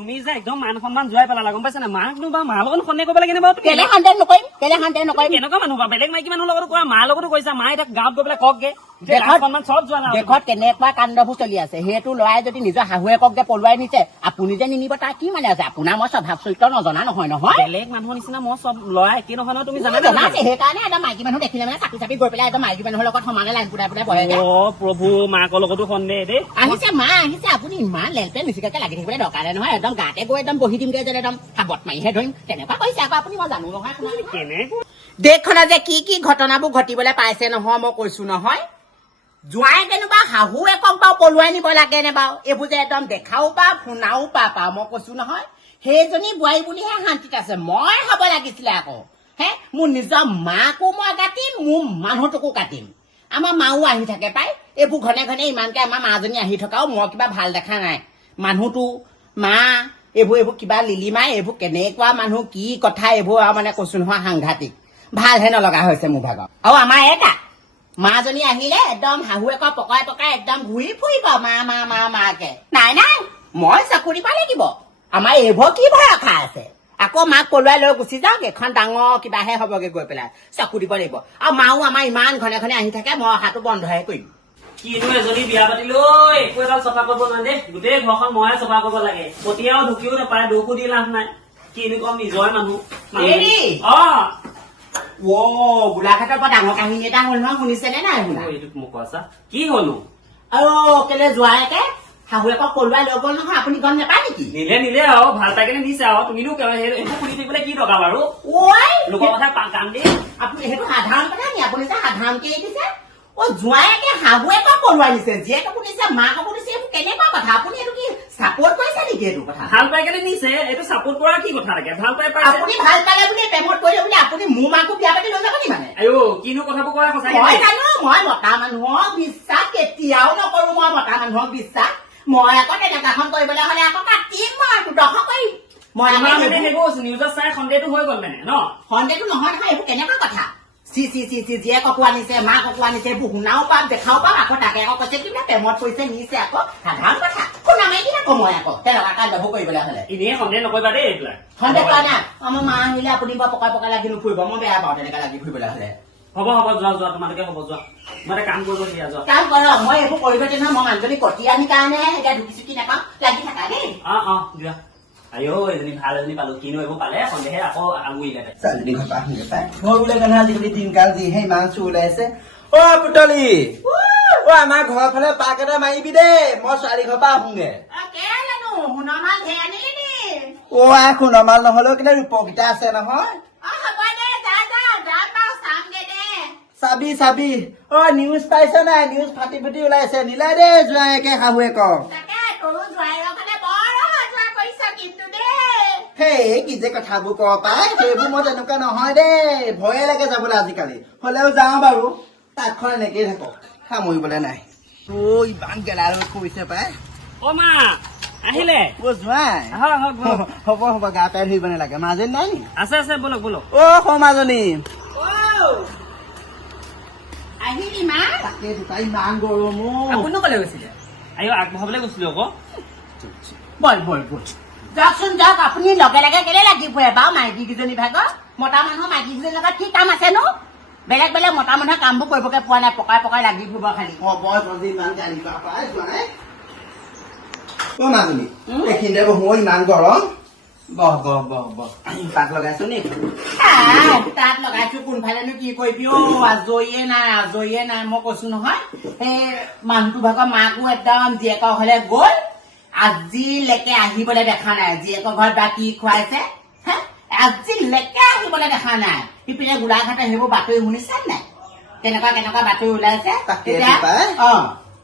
তুমি যে একদম মান সন্মান যোৱাই পেলালা গম পাইছা না মাকনো বা মাৰ লগত সন্দেহ কৰিব লাগে নে বাৰু কেলে সন্দেহ নকৰিম কেনেকুৱা মানুহ বা বেলেগ মাইকী মানুহৰ লগতো কোৱা মাৰ লগতো কৈছা মায়ে এতিয়া গাঁৱত গৈ পেলাই কওকগে সন্মান চব যোৱা নাই দেশত কেনেকুৱা কাণ্ডবোৰ চলি আছে সেইটো ল'ৰাই যদি নিজৰ শাহুৱেকক যে পলুৱাই নিছে আপুনি যে নিনিব তাৰ কি মানে আছে আপোনাৰ মই স্বভাৱ চৰিত্ৰ নজনা নহয় বেলেগ মানুহৰ নিচিনা মই চব ল'ৰা একে নহয় নহয় তুমি জানা সেইকাৰণে এটা মাইকী মানুহ দেখিলে মানে চাপি চাপি গৈ পেলাই একদম মাইকী মানুহৰ লগত সমানে লাইন পুৰাই পুৰাই বহে অ প্ৰভু মাকৰ লগতো সন্দেহ দেই আহিছে মা আহিছে আপুনি ইমান লেলপেন নিচিকাকে লাগি থাকিবলৈ দৰকাৰ নহয় একদম গাতে গৈ একদম বহি দিমগে যেন একদম সাবত মাৰিহে ধৰিম তেনেকুৱা কৈছে আকৌ আপুনি মই জানো নহয় কেনেকুৱা দেশখনত যে কি কি ঘটনাবোৰ ঘটিবলৈ পাইছে নহয় মই কৈছো নহয় জোঁৱাই কেনেবা শাহু একক বাৰু পলুৱাই নিব লাগে নে বাৰু এইবোৰ যে একদম দেখাও পা শুনাও পা মই কৈছো নহয় সেইজনী বোৱাৰী বুলিহে শান্তিত আছে মই হব লাগিছিলে আকৌ হে মোৰ নিজৰ মাকো মই কাটিম মোৰ মানুহটোকো কাটিম আমাৰ মাও আহি থাকে পাই এইবোৰ ঘনে ঘনে ইমানকে আমাৰ মাজনী আহি থকাও মই কিবা ভাল দেখা নাই মানুহটো মা এইবোৰ কিবা লিলিমা এইবোৰ কেনেকুৱা মানুহ কি কথা এইবোৰ আৰু মানে কৈছো নহয় সাংঘাতিক ভালহে নলগা হৈছে মোৰ ভাগৰ আৰু আমাৰ এটা মাজনী আহিলে একদম শাহুৱেকৰ পকাই পকাই একদম ঘূৰি ফুৰিব মাকে নাই মই চকু দিব লাগিব আমাৰ এইবোৰ কি ভৰসা আছে আকৌ মাক পলুৱাই লৈ গুচি যাওক এখন ডাঙৰ কিবাহে হবগে গৈ পেলাই চকু দিব লাগিব আৰু মাও আমাৰ ইমান ঘনে ঘনে আহি থাকে মই অহাটো বন্ধহে কৰিম কিনো এজনী বিয়া পাতিলো একো এডাল চফা কৰিব নোৱাৰে গোটেই ঘৰখন ময়ে চফা কৰিব লাগে পতিয়াও ঢুকিও নাপায় দুখো দি লাভ নাই কিনো কম নিজৰ মানুহ গোলাঘাটৰ পৰা ডাঙৰ কাহিনী এটা হল নহয় শুনিছেনে নাই শুনা মোক কোৱাছা কি হলো আৰু কেলে যোৱাইকে শাহুৱেকক পলুৱাই লৈ গল নহয় আপুনি গম নাপায় নেকি নিলে আৰু ভাল পাই কেনে নিছে আৰু তুমিনো এইবোৰ শুনি থাকিবলৈ কি দৰকাৰ বাৰু লোকৰ কথা কাম দি আপুনি সেইটো সাধাৰণ কথা নি আপুনি যে সাধাৰণকে দিছে জোঁৱাইকে শাহুৱেকক পলুৱাই নিছে জীয়েককো দিছে মাককো দিছে এইবোৰ কেনেকুৱা কথা আপুনি এইটো কি চাপৰ্ট কৰিছে নেকি এইটো কথা ভাল পাই কেনে নিছে এইটো চাপৰ্ট কৰাৰ কি কথা থাকে ভাল পাই আপুনি ভাল পালে বুলি প্ৰেমত কৰিলে বুলি আপুনি মোৰ মাকো বিয়া পাতি লৈ যাব নি মানে কিনো কথাবোৰ কয় সঁচাই মই জানো মই মতা মানুহক বিশ্বাস কেতিয়াও নকৰো মই মতা মানুহক বিশ্বাস মই আকৌ তেনেকুৱাখন কৰিবলৈ হলে আকৌ কাটিম মই দৰ্শক কৰিম মই নিউজত চাই সন্দেহটো হৈ গল মানে ন সন্দেহটো নহয় নহয় এইবোৰ কেনেকুৱা কথা জীয়েককো আনিছে মাককো আনিছে এইবোৰ শুনাও পাম দেখাও পাম আকৌ তাকে আকৌ কৈছে কিবা প্ৰেমত কৈছে নিছে আকৌ সাধাৰণ কথা শুনা মাৰি দিম আকৌ মই আকৌ তেনেকুৱা কাণ্ডবোৰ কৰিবলৈ হলে এনেই সন্দেহ নকৰিবা দেই এইবিলাক সন্দেহ কৰা নাই আমাৰ মা আহিলে আপুনি বা পকাই লাগি নুফুৰিব মই বেয়া পাওঁ তেনেকুৱা লাগি ফুৰিবলৈ হলে হ'ব যোৱা তোমালোকে হ'ব যোৱা মই এটা কাম কৰিব দিয়া যোৱা কাম কৰক মই এইবোৰ কৰিব নহয় মই মানুহজনী কটি আনি কাৰণেহে এতিয়া ঢুকি চুকি নাপাওঁ লাগি থাকা দেই যোৱা এজনী ভাল এজনী পালো কিনো এইবোৰ পালে সন্দেহে আকৌ আগুৰিলে মই বোলে কাৰণে আজিকালি দিনকাল যিহে ইমান চুৰ ওলাইছে পুতলি আমাৰ ঘৰৰ ফালে পাক এটা মাৰিবি দেই মই ছোৱালী ঘৰৰ পৰা আহোগে সোণমাল নহলেও কিন্তু ৰূপকেইটা আছে নহয় চাবি নিউজ পাইছে নাই নিউজ ফাটি ওলাইছে নিলাই দেই জোঁৱাইকে শাহুৱেকক কি যে কথাবোৰ কব পাই সেইবোৰ মই তেনেকুৱা নহয় দেই ভয়ে লাগে যাবলৈ আজিকালি হলেও যাওঁ বাৰু তাতখন এনেকেই থাকক সামৰিবলৈ নাই ইমান গেলা ৰ'দ পৰিছে পাই মা আহিলে জোঁৱাই হ'ব গা পাই ধৰিব নালাগে মাজনী নাই নি আছে বলক মাজনী আহিলি মা তাকে ইমান গৰম আপুনি কলে গৈছিলে আগবঢ়াবলৈ গৈছিলো আকৌ বল যাওকচোন যাওক আপুনি লগে লগে কেলে লাগি ফুৰে বাৰু মাইকী কেইজনী ভাগৰ মতা মানুহৰ মাইকী কেইজনীৰ লগত কি কাম আছে নো বেলেগ মতা মানুহে কামবোৰ কৰিবগে পোৱা নাই পকাই লাগি ফুৰিব খালি ইমান গালি পাই জোঁৱাই মাজনী এইখিনিতে বহো ইমান গৰম বহ তাক লগাইছো নি তাত লগাইছো কোনফালেনো কি কৰিবি আজৰিয়ে নাই মই কৈছো নহয় এই মানুহটো ভাগৰ মাকো একদম জীয়েকৰ ঘৰলে গ'ল আজিলৈকে আহিবলৈ দেখা নাই জীয়েকৰ ঘৰত বা কি খুৱাইছে আজিলৈকে আহিবলৈ দেখা নাই সিপিনে গোলাঘাটে সেইবোৰ বাতৰি শুনিছে নাই কেনেকুৱা বাতৰি ওলাইছে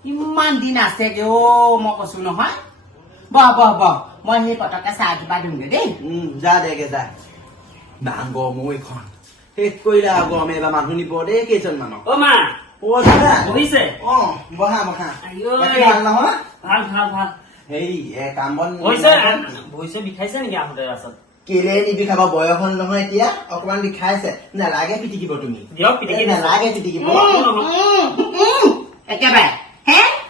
ইমান দিন আছেগে মই কৈছো নহয় বহ মই সেই পতককে চাহ কিবা দিমগে দেই যা দেগে যা ইমান গৰম এইখন শেষ কৰিলে গৰমে এবাৰ মানুহ নিব দেই কেইজনমানক মা বহিছে বহা ভাল নহয় ভাল হেৰি কাম বন বহিছে বিষাইছে নেকি আহোঁতে ৰাস্তাত কেলে নিবিখাব বয়স হল নহয় এতিয়া অকমান বিষাইছে নালাগে পিটিকিব তুমি নালাগে পিটিকিব একেবাৰে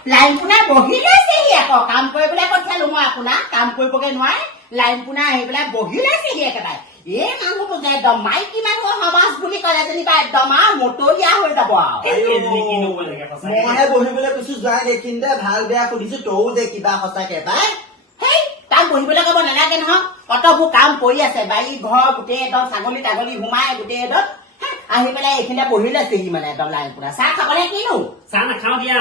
লাইন পোনাই বহি লৈছেহি আকৌ কাম কৰিবলৈ পঠিয়ালো মই আপোনাক কাম কৰিবগে নোৱাৰে লাইন পোনা আহি পেলাই বহি লৈছেহি একেবাৰে এই মানুহটো যে একদম মাইকী মানুহৰ সমাজ বুলি ক'লে যেনিবা একদম আৰু মতলীয়া হৈ যাব আৰু এজনী কিনো কৰিব লাগে সঁচাকে মইহে বহিবলৈ কৈছো যোৱা দেখিন্দে ভাল বেয়া সুধিছো তয়ো দে কিবা সঁচাকে পাই হেই তাত বহিবলৈ ক'ব নালাগে নহয় অতবোৰ কাম কৰি আছে বাৰী ঘৰ গোটেই একদম ছাগলী তাগলী সোমাই গোটেই একদম আহি পেলাই এইখিনিতে বহি লৈছেহি মানে একদম লাইন পোনা চাহ খাবলৈ কিনো চাহ নাখাওঁ দিয়া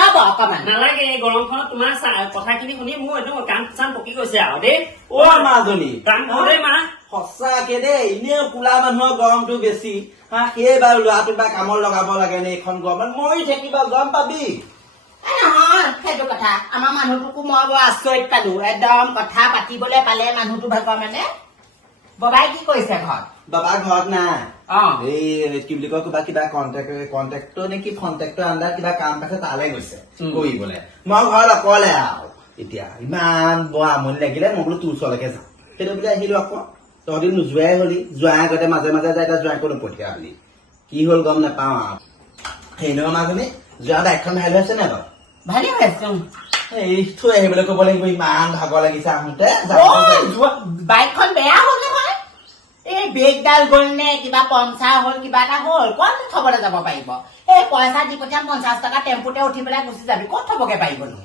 ৰ'ব অকমান নালাগে এই গৰমখনত তোমাৰ কথাখিনি শুনি মোৰ একদম কাণ চান পকি গৈছে আৰু দেই অ মাজনী কাম ঘৰে মা সঁচাকে দেই এনেও কোলা মানুহৰ গৰমটো বেছি হা সেইবাৰ ল'ৰাটো বা কামত লগাব লাগে নে এইখন গৰমত মৰি থাকিবা গম পাবি নহয় সেইটো কথা আমাৰ মানুহটোকো মই বৰ আচৰিত পালো একদম কথা পাতিবলৈ পালে মানুহটো ভাগৰ মানে ববাই কি কৰিছে ঘৰত বাবা ঘৰত নাই অ এই কি বুলি কয় কিবা কণ্টেক্টৰ নে কি কণ্টেক্টৰ আণ্ডাৰ কিবা কাম পাইছে তালৈ গৈছে কৰিবলৈ মই ঘৰত অকলে আৰু এতিয়া ইমান বৰ আমনি লাগিলে মই বোলো তোৰ ওচৰলৈকে যাওঁ সেইটো বুলি আহিলো আকৌ তহঁতি নোযোৱাই হলি যোৱাৰ আগতে মাজে মাজে যায় এতিয়া জোঁৱাইকো নপঠিয়া হলি কি হ'ল গম নাপাওঁ আৰু সেই নহয় মাজনী যোৱা বাইকখন ভাল হৈছে নে বাৰু ভালেই হৈ আছে এই থৈ আহিবলৈ ক'ব লাগিব ইমান ভাগৰ লাগিছে আহোঁতে বাইকখন বেয়া হ'ল নহয় এই বেগডাল গ'ল নে কিবা পঞ্চাৰ হ'ল কিবা এটা হ'ল ক'ত থবলৈ যাব পাৰিব এই পইচা দি পঠিয়াম 50 টকা টেম্পুতে উঠি পেলাই গুচি যাবি ক'ত থবগে পাৰিব নো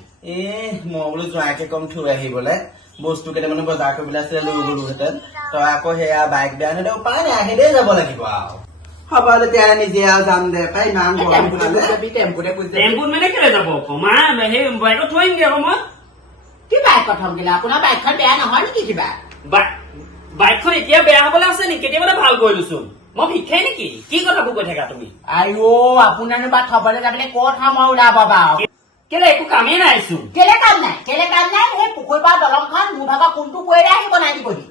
মই বোলো জোঁৱাইকে কম থৈ আহিবলৈ বস্তু কেইটামান বজাৰ কৰিবলৈ আছিলে লৈ গলোহেঁতেন তই আকৌ সেয়া বাইক বেয়া নিদে উপায় নাই আহিলেই যাব লাগিব আৰু হ'ব তেতিয়াহ'লে নিজে আৰু যাম দে পাই ইমান গৰম টেম্পুতে টেম্পুত মানে কেলে যাব মা সেই বাইকত থৈ আহিমগে আকৌ মই কি বাইক প্ৰথম কিনা আপোনাৰ বাইকখন বেয়া নহয় নেকি কিবা বাইকখন এতিয়া বেয়া হবলৈ আছে নেকি কেতিয়াবাতে ভাল কৰিলোচোন মই ভিক্ষাই নেকি কি কথাবোৰ কৈ থাকা তুমি আইঅ আপোনাৰনো বা থবলৈ যাবলৈ ক'ত সময় ওলাব বাৰু কেলে একো কামেই নাইচোন কেলে কাম নাই সেই পুখুৰী পাৰ দলংখন মোৰ ভাগৰ কোনটো কৈৰে আহি বনাই দিবহি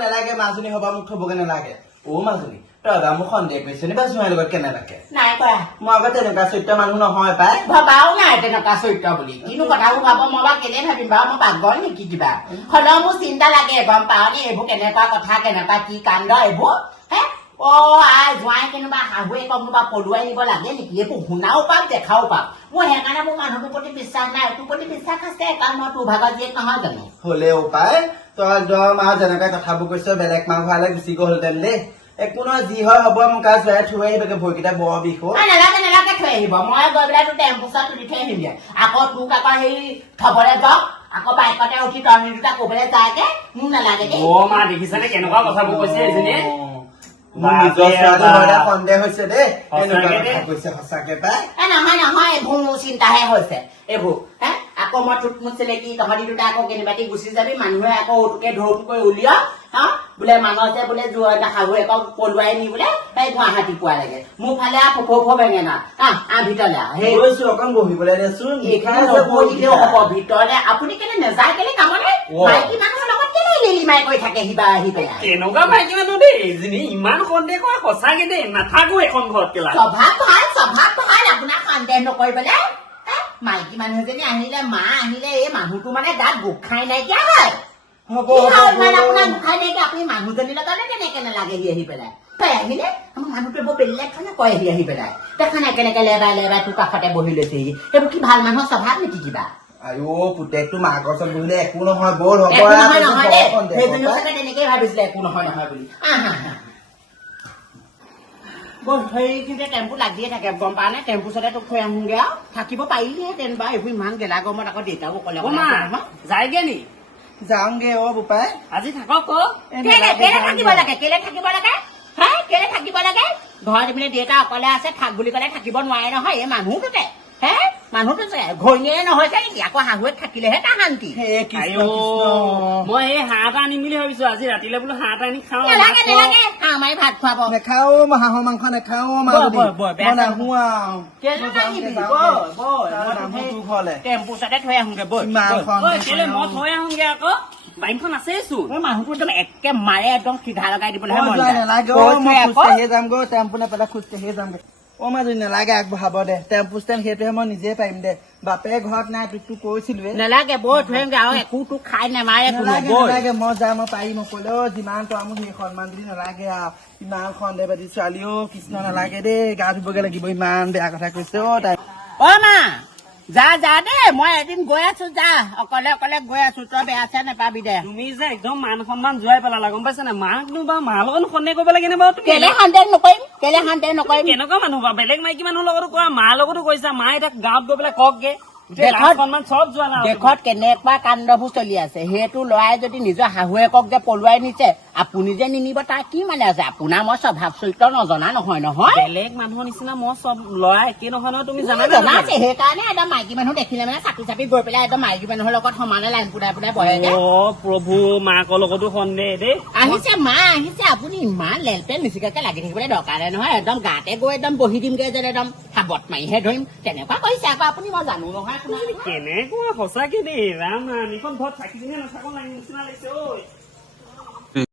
নেলাগে মাজনী হবা মোক থবগে নালাগে অ মাজনী তই বা মোক সন্দেহ কৰিছে নি বা জোঁৱাইৰ লগত কেনেবাকে নাই কৰা মই আগত তেনেকুৱা চৰিত্ৰ মানুহ নহয় পাই ভবাও নাই তেনেকুৱা চৰিত্ৰ বুলি কিনো কথাবোৰ ভাব মই বা কেলে ভাবিম বাৰু মই পাগল নেকি কিবা হ'লেও মোৰ চিন্তা লাগে গম পাওঁ নে এইবোৰ কেনেকুৱা কথা কেনেকুৱা কি কাণ্ড এইবোৰ হে অ আই জোঁৱাই কেনেবা শাহুৱে কোনোবা পলুৱাই নিব লাগে নেকি এইবোৰ শুনাও পাম দেখাও পাম মোৰ সেইকাৰণে মোৰ মানুহটোৰ প্ৰতি বিশ্বাস নাই তোৰ প্ৰতি বিশ্বাস আছে কাৰণ মই তোৰ ভাগত জীয়েক নহয় জানো হলেও পাই তই একদম আৰু যেনেকে কথাবোৰ কৈছ বেলেগ মানুহ ভালে গুচি গ'লহেঁতেন দেই একো নহয় যি হয় হ'ব মোক আৰু জোঁৱাই থৈ আহিবগে ভৰিকেইটা বৰ বিষ নালাগে থৈ আহিব মই গৈ পেলাই তোৰ টেম্পুচাত তুলি থৈ আহিমগে আকৌ তোক আকৌ সেই থবলৈ যাওক আকৌ বাইকতে উঠি তৰণি দুটা কবলৈ যায়গে মোক নালাগে দেই অ মা দেখিছানে কেনেকুৱা কথাবোৰ কৈছে এজনীয়ে সন্দেহ হৈছে দেই কৈছে সঁচাকে পাই নহয় এইবোৰ মোৰ চিন্তাহে হৈছে এইবোৰ হে আকৌ মই টুট মুচিলে কি তহঁতি দুটা আকৌ কেনিবাতি গুচি যাবি মানুহে আকৌ ওটোকে ধৰটোকৈ উলিয়া হা বোলে মানুহতে বোলে শাহুৱেকক পলুৱাই নি বোলে সেই গুৱাহাটী পোৱা লাগে মোৰ ফালে ফফ বেঙেনা ভিতৰলে অকণ বহিবলৈ দেচোন হ'ব ভিতৰলে আপুনি কেলে নেযায় কেলে কামলে মাইকী মানুহৰ লগত কেলে লিলিমাই কৰি থাকে সিবা আহি পেলাই কেনেকুৱা মাইকী মানুহ দেই এজনী ইমান সন্দেহ কৰে সঁচাকে দেই নাথাকো এখন ঘৰত কেলা স্বভাৱ ভাল আপোনাক সন্দেহ নকৰিবলে মাইকী মানুহজনী আহিলে মা আহিলে এই মানুহটো মানে গাত গোট খাই নাইকিয়া হয় আপোনাৰ গোট খাই নাইকিয়া আপুনি মানুহজনীৰ লগত কেনেকে নালাগেহি আহি পেলাই তই আহিলে আমাৰ মানুহটোৱে বৰ বেলেগ ধৰণে কয়হি আহি পেলাই দেখা নাই কেনেকে লেবাই তোৰ কাষতে বহি লৈছেহি সেইবোৰ কি ভাল মানুহৰ স্বভাৱ নেকি কিবা আইঅ পুতেকটো মাকৰ ওচৰত বহিলে একো নহয় বল হ'ব নহয় দেই সেইজনীও চাগে তেনেকেই ভাবিছিলে একো নহয় বুলি সেইখিনিতে টেম্পু লাগিয়ে থাকে গম পা নে টেম্পু চাতে তোক থৈ আহোগে আৰু থাকিব পাৰিলেহেঁতেন বা এইবোৰ ইমান গেলা গৰমত আকৌ দেউতাও অকলে যায়গে নি যাওঁগে অ বোপাই আজি থাকক কেলে থাকিব লাগে ঘৰত মানে দেউতা অকলে আছে থাক বুলি ক'লে থাকিব নোৱাৰে নহয় এই মানুহটোতে মানুহটো যে ঘৈণীয়ে নহয় নেকি আকৌ শাহুৱেক থাকিলেহে তাৰ শান্তি মই এই হাঁহ এটা আনিম বুলি ভাবিছো আজি ৰাতিলে বোলো হাঁহ এটা আনি খাওঁ হাঁহ মাৰি ভাত খুৱাব নেখাও হাঁহৰ মাংস নেখাও নাহো টেম্পু চাতে থৈ আহোগে কেলে মই থৈ আহোগে আকৌ বাইকখন আছেই চোন মানুহটো একদম একে মাৰে একদম সিধা লগাই দিবলৈহে যামগৈ টেম্পু নেপেলাই খোজকাঢ়িয়ে যামগৈ অ মাজনী নালাগে আগবঢ়াব দে টেম্পু ষ্টেণ্ড সেইটোহে মই নিজে পাৰিম দে বাপে ঘৰত নাই তোকতো কৈছিলোৱে নালাগে বৈ থৈ আৰু একো তোক খাই নেমাৰে নালাগে মই যাম মই পাৰিম অকলেও যিমান তই মোক সেই সন্মান যদি নালাগে আৰু ইমান সন্দেহবাদী ছোৱালী অ কৃষ্ণ নালাগে দেই গা ধুবগে লাগিব ইমান বেয়া কথা কৈছে অ তাই অ মা যা যা দেই মই এদিন গৈ আছো যা অকলে অকলে গৈ আছো তই বেয়া চেয়া নেপাবি দে তুমি যে একদম মান সন্মান যোৱাই পেলালা গম পাইছা নে মাকনো বা মাৰ লগত সন্দেহ কৰিব লাগে নে বাৰু তুমি কেলে সন্দেহ নকৰিম কেলে সন্দেহ নকৰিম কেনেকুৱা মানুহ বা বেলেগ মাইকী মানুহৰ লগতো কোৱা মাৰ লগতো কৈছা মায়ে এতিয়া গাঁৱত গৈ পেলাই কওকগে সন্মান চব যোৱা না দেশত কেনেকুৱা কাণ্ডবোৰ চলি আছে সেইটো ল'ৰাই যদি নিজৰ শাহুৱেকক যে পলুৱাই নিছে আপুনি যে নিনিব তাৰ কি মানে আছে আপোনাৰ মই স্বভাৱ চৰিত্ৰ নজনা নহয় নহয় বেলেগ মানুহৰ নিচিনা মই চব ল'ৰা একেই নহয় নহয় তুমি জানা জনা আছে সেইকাৰণে একদম মাইকী মানুহ দেখিলে মানে চাপি চাপি গৈ পেলাই একদম মাইকী মানুহৰ লগত সমানে লাইন পুৰাই পুৰাই বহেগে অ প্ৰভু মাকৰ লগতো সন্দেহ দেই আহিছে মা আহিছে আপুনি ইমান লেলপেল নিচিকাকে লাগি থাকিবলৈ দৰকাৰ নাই নহয় একদম গাতে গৈ একদম বহি দিমগে যেন একদম সাবত মাৰিহে ধৰিম তেনেকুৱা কৰিছে আকৌ আপুনি মই জানো নহয় কেনেকুৱা সঁচাকে দেই ৰাম ৰাম এইখন ঘৰত থাকি কিনে নাথাকো লাগে নিচিনা লাগিছে ঐ